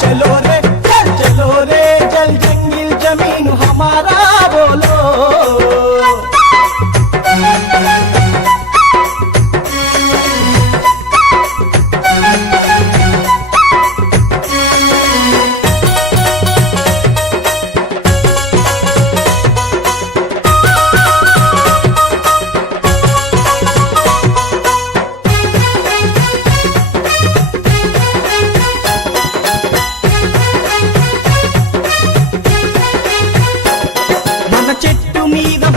चलो रे।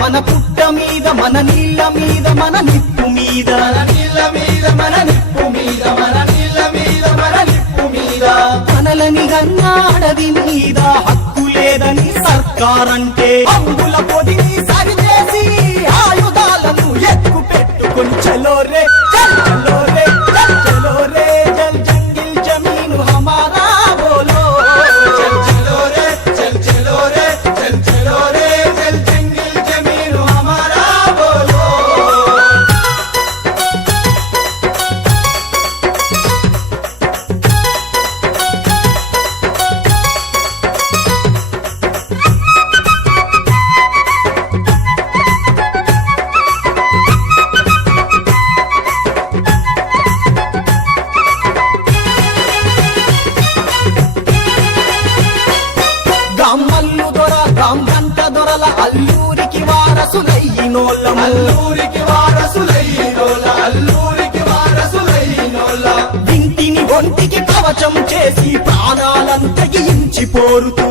మన పుట్ట మీద మన నీళ్ళ మీద మన నిప్పు మీద. నీళ్ళ మీద మన నిప్పు మీద మన నీళ్ళ మీద మన నిప్పు మీద. కనలని గన్నాడది మీద హక్కు లేదని సర్కారంటే. అంగుల పొడిని సరిచేసి ఆయుధాలను ఎత్తు పెట్టుకొని చలో రే అసల అల్లూరికి వారసులయ్యినోళ్ళ అల్లూరికి వారసులై నోల అల్లూరికి వారసులై నోల ఇంటిని ఒంటికి కవచం చేసి ప్రాణాలంతగించి పోరుతూ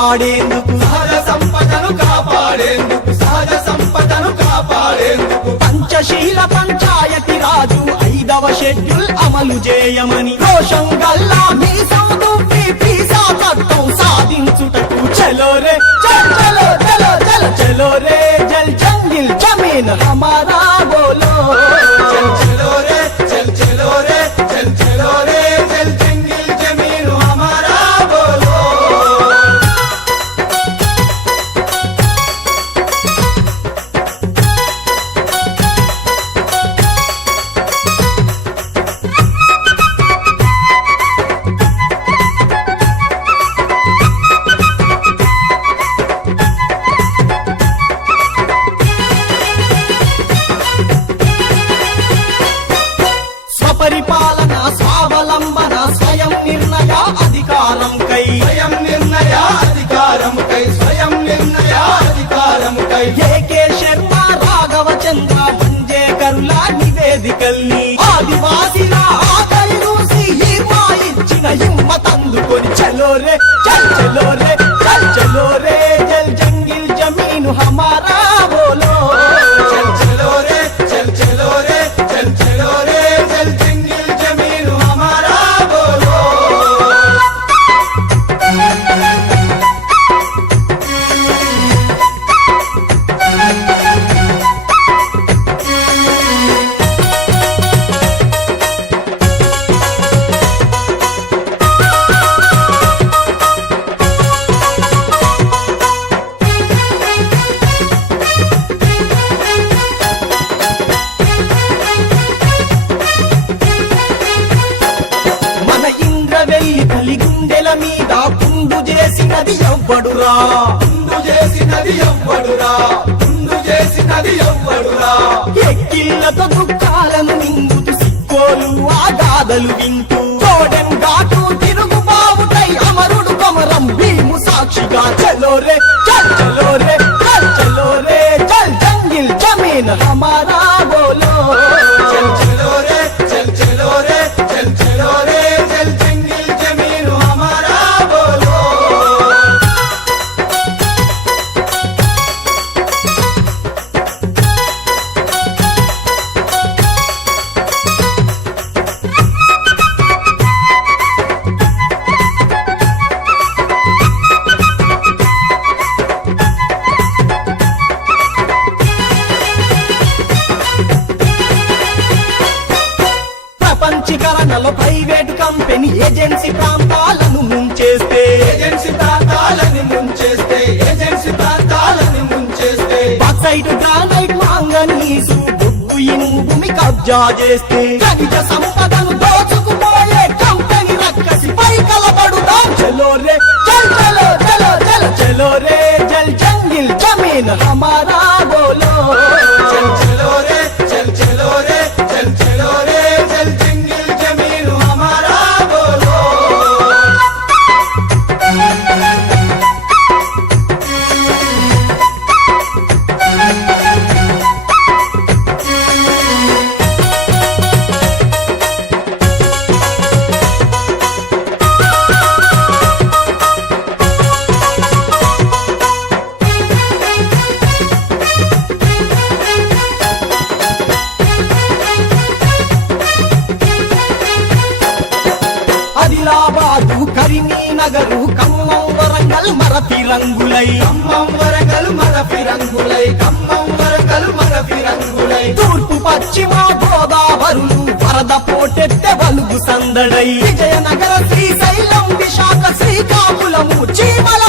కాపాడేందుకు? సహజ సంపదను కాపాడేందుకు? సహజ సంపదను కాపాడేందుకు? పంచశీల పంచాయతీ రాజు ఐదవ షెడ్యూల్ అమలు చేయమని రోషం గల్లా మీ ఆదివాసి స్వయం నిర్ణయాధికారముకై. ఏకే శర్మ ఇచ్చిన హిమ్మతందుకొని చలో రే చలో ఎవ్వడురా? ముందు చేసినది ఎవ్వడురా? ఏజెన్సీ ప్రాంతాలను ముంచేస్తే. ఏజెన్సీ ప్రాంతాలని ముంచేస్తే ఏజెన్సీ ప్రాంతాలని ముంచేస్తే. బాక్సైట్ గ్రానైట్ మాంగనీసు బొగ్గు ఇనుము భూమి కబ్జా చేస్తే. ఖనిజ సంపదను దోచుకుపోయే కంపెనీ రక్కసి పై కలబడుదాం చలో రే రంగులై. ఖమ్మం వరకలు మన ఫిరంగులై ఖమ్మం వరకలు మన ఫిరంగులై తూర్పు పశ్చిమ గోదావరులు వరద పోటెత్తె వలుగు సందడై. విజయనగర శ్రీశైలం విశాఖ శ్రీకాకుళము చీమల